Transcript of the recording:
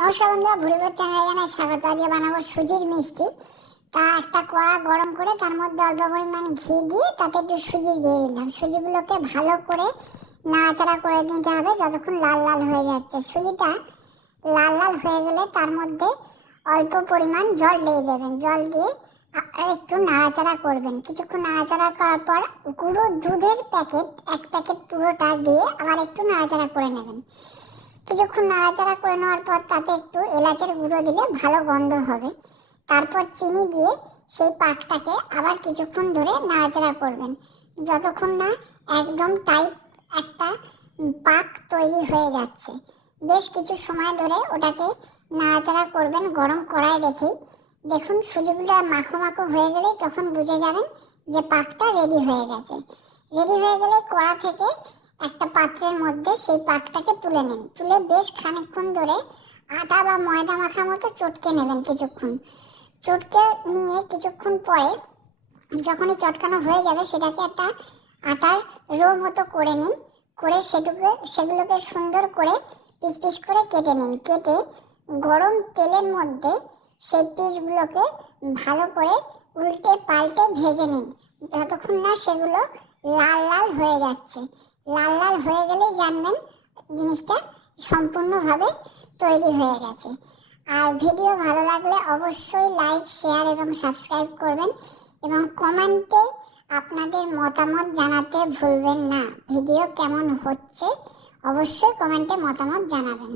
নমস্কার বন্ধুরা, ভুরিভোজ চ্যানেলে জানাই স্বাগত। আজকে বানাবো সুজির মিষ্টি। তা একটা কড়া গরম করে তার মধ্যে অল্প পরিমাণ ঘি দিয়ে তাতে একটু সুজি দিয়ে দিলাম। সুজিগুলোকে ভালো করে নাড়াচাড়া করে নিতে হবে যতক্ষণ লাল লাল হয়ে যাচ্ছে। সুজিটা লাল লাল হয়ে গেলে তার মধ্যে অল্প পরিমাণ জল দিয়ে দেবেন। জল দিয়ে একটু নাড়াচাড়া করবেন। কিছুক্ষণ নাড়াচাড়া করার পর গুঁড়ো দুধের প্যাকেট 1 প্যাকেট পুরোটা দিয়ে আবার একটু নাড়াচাড়া করে নেবেন। কিছুক্ষণ নাড়াচাড়া করে নেওয়ার পর তাতে একটু এলাচের গুঁড়ো দিলে ভালো গন্ধ হবে। তারপর চিনি দিয়ে সেই পাকটাকে আবার কিছুক্ষণ ধরে নাড়াচাড়া করবেন যতক্ষণ না একদম টাইট একটা পাক তৈরি হয়ে যাচ্ছে। বেশ কিছু সময় ধরে ওটাকে নাড়াচাড়া করবেন গরম কড়াই রেখেই। দেখুন সুজিগুলো মাখো মাখো হয়ে গেলে তখন বুঝে যাবেন যে পাকটা রেডি হয়ে গেছে। রেডি হয়ে গেলে কড়া থেকে একটা পাত্রের মধ্যে সেই পাকটাকে তুলে নিন। তুলে বেশ খানিকক্ষণ ধরে আটা বা ময়দা মাখার মতো চটকে নেবেন। কিছুক্ষণ চটকে নিয়ে কিছুক্ষণ পরে যখনই চটকানো হয়ে যাবে সেটাকে একটা আটার রো মতো করে নিন। করে সেগুলোকে সুন্দর করে পিস পিস করে কেটে নিন। কেটে গরম তেলের মধ্যে সেই পিসগুলোকে ভালো করে উল্টে পাল্টে ভেজে নিন যতক্ষণ না সেগুলো লাল লাল হয়ে যাচ্ছে। লাল লাল হয়ে গেলেই জানবেন জিনিসটা সম্পূর্ণভাবে তৈরি হয়ে গেছে। আর ভিডিও ভালো লাগলে অবশ্যই লাইক, শেয়ার এবং সাবস্ক্রাইব করবেন এবং কমেন্টে আপনাদের মতামত জানাতে ভুলবেন না। ভিডিও কেমন হচ্ছে অবশ্যই কমেন্টে মতামত জানাবেন।